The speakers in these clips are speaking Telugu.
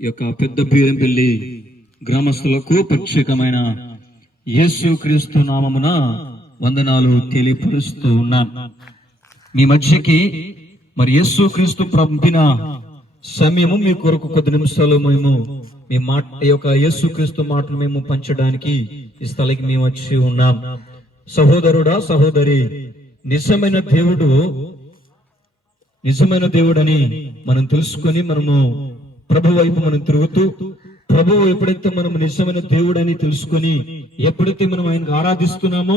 ఈ యొక్క పెద్ద బీరంపల్లి గ్రామస్తులకు ప్రత్యేకమైన యేసుక్రీస్తు నామమున వందనాలు తెలియపరుస్తూ ఉన్నాం. మీ మధ్యకి మరి యేసుక్రీస్తు పంపిన సమయము మీ కొరకు కొద్ది నిమిషాలు మేము మీ మాట ఈ యొక్క యేసుక్రీస్తు మాటలు మేము పంచడానికి ఈ స్థలానికి మేము వచ్చి ఉన్నాం. సహోదరుడా, సహోదరి, నిజమైన దేవుడని మనం తెలుసుకొని మనము ప్రభు వైపు మనం తిరుగుతూ, ప్రభువు ఎప్పుడైతే మనం నిజమైన దేవుడని తెలుసుకొని ఎప్పుడైతే మనం ఆయనకు ఆరాధిస్తున్నామో,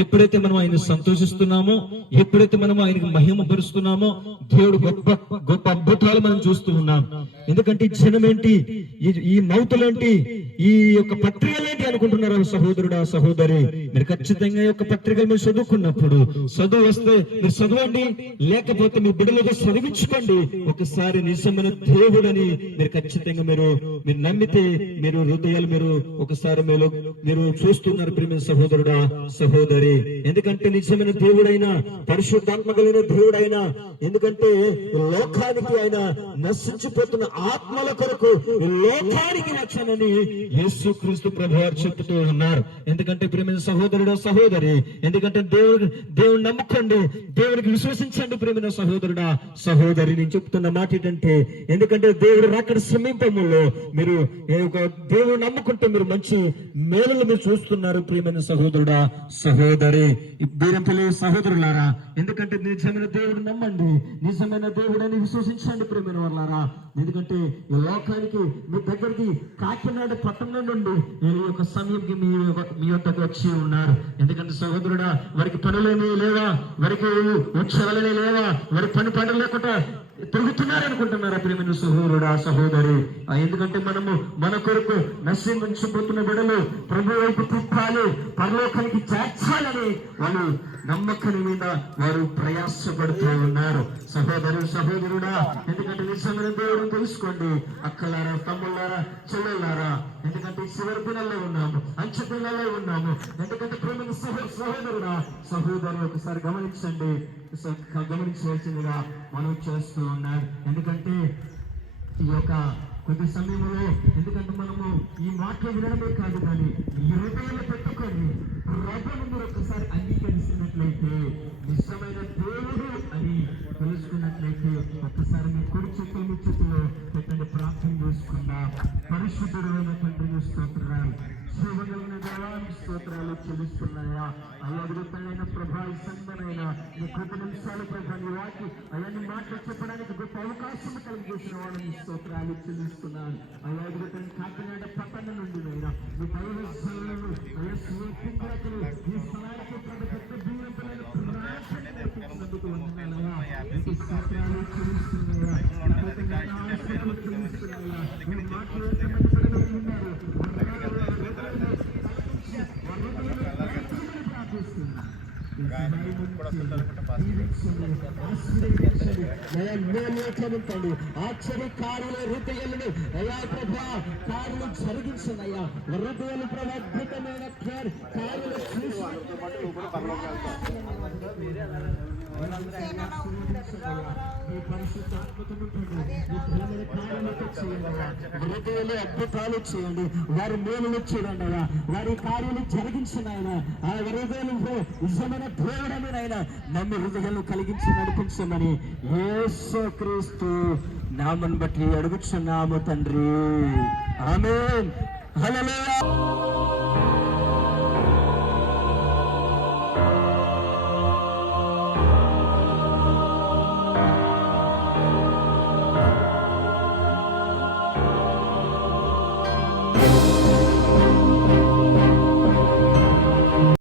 ఎప్పుడైతే మనం ఆయన సంతోషిస్తున్నామో, ఎప్పుడైతే మనం ఆయనకు మహిమ పరుస్తున్నామో, దేవుడు గొప్ప గొప్ప అద్భుతాలు మనం చూస్తూ ఉన్నాం. ఎందుకంటే జనం ఏంటి, ఈ మౌతులేంటి, ఈ యొక్క పత్రికలేంటి అనుకుంటున్నారు సహోదరుడా, సహోదరి. మీరు ఖచ్చితంగా యొక్క పత్రికలు మీరు చదువుకున్నప్పుడు చదువు వస్తే మీరు చదవండి, లేకపోతే మీ బిడ్డలతో చదివించుకోండి. ఒకసారి నిజమైన దేవుడని మీరు ఖచ్చితంగా మీరు నమ్మితే మీరు హృదయాలు మీరు ఒకసారి మీరు చూస్తున్నారు ప్రియమైన సహోదరుడా, సహోదరి. ఎందుకంటే నిజమైన దేవుడైనా, పరిశుద్ధాత్మ కలిగిన దేవుడైనా, ఎందుకంటే లోకానికి ఆయన నశించిపోతున్న ఆత్మల కొరకు లోకానికి రక్షణని యేసుక్రీస్తు ప్రభువారు చెప్తూ ఉన్నారు. ఎందుకంటే ప్రియమైన సహోదరుడా, సహోదరి, ఎందుకంటే దేవుడు నమ్ముకోండి, దేవుడికి విశ్వసించండి ప్రియమైన సహోదరుడా, సహోదరి. నేను చెప్తున్న మాట ఏంటంటే, ఎందుకంటే దేవుడు రాకడ సమీపంలో మీరు దేవుడు నమ్ముకుంటే మీరు మంచి మేలులు మీరు చూస్తున్నారు ప్రియమైన సహోదరుడా, సహోదరి, బీరంపల్లి సహోదరులారా. ఎందుకంటే నిజమైన దేవుడు నమ్మండి, నిజమైన దేవుడని విశ్వసించండి ప్రియమైన వాళ్ళారా. ఎందుకంటే ఈ లోకానికి మీ దగ్గరికి కాకినాడ పట్టణం నుండి ఈ యొక్క సమయంకి మీ యొక్కకు వచ్చి ఉన్నారు. ఎందుకంటే సహోదరుడా, వారికి పనులేమీ లేవా, వారికి ఉత్సవాలనే లేవా, వారి పని లేకుండా తిరుగుతున్నారనుకుంటున్నారా ప్రియమైన సహోదరుడా, సహోదరి. ఎందుకంటే మనము మన కొరకు నశించిపోతున్న బిడ్డలు ప్రభు వైపు తిప్పాలి, పరలోకానికి చేర్చాలని వాళ్ళు నమ్మకం మీద వారు ప్రయాసపడుతూ ఉన్నారు. సహోదరుడా, ఎందుకంటే నిజమైన దేవుడు తెలుసుకోండి అక్కలారా, తమ్ముళ్ళారా, చెల్లెళ్ళారా. ఎందుకంటే చివరి దినాల్లో ఉన్నాము, అంచె దినాల్లో ఉన్నాము. ఎందుకంటే ప్రేమ సహోదరుడా, సహోదరు, ఒకసారి గమనించవలసిందిగా మనం చేస్తూ ఉన్నారు. ఎందుకంటే ఈ యొక్క కొద్ది సమయంలో, ఎందుకంటే మనము ఈ మాటలు వినడమే కాదు, కానీ ఈ హృదయంలో పెట్టుకొని ప్రభువును మీరు ఒకసారి అంగీకరిస్తున్నట్లయితే, నిజమైన దేవుడు అని తెలుసుకున్నట్లయితే, ఒక్కసారి మీ కుడి చేతులు మీ చేతిలో పెట్టండి, ప్రార్థన చేసుకుందాం. పరిశుద్ధుడైన తండ్రి స్తోత్రాలు, శివగలిగిన దేవానికి స్తోత్రాలు చెల్లిస్తున్నాయా. అయ్యా ప్రభావి సంగమైన నీ కొద్ది నిమిషాలు ప్రభా నీ వాకి అయ్యాన్ని మాటలు చెప్పడానికి గొప్ప అవకాశం కలిగేసిన వాళ్ళని స్తోత్రాలు చెల్లిస్తున్నాను. అయ్యా కాకినాడ పట్టణం నుండి అయినా మీ దైవశాలను అయ్యా స్నేహితులకు ఈ స్థలానికి పెద్ద దూరం ప్రార్థనకు వందనాలయ్యా. మీకు స్తోత్రాలు చెల్లిస్తున్నాయా, చెల్లిస్తున్నాయా. మీరు మాటలు ఉన్నారు ఆశ్చర్యకారుల హృదయాలను అయా ప్రభా కార్యులు జరిగించండి. అయ్యా హృదయాలు ప్రభా అద్భుతమైన కార్యులు హృదయాలు అద్భుతాలు చేయండి, వారి మేలులు చూడండి అయ్యా, వారి కార్యాలు జరిగించండి ఆయన. ఆ హృదయాలు నిజమైన దేవుడమేనైనా నమ్మి హృదయాలు కలిగించి నడిపించమని యేసుక్రీస్తు నామం బట్టి అడుగుచున్నాము తండ్రి. ఆమేన్. హల్లెలూయా.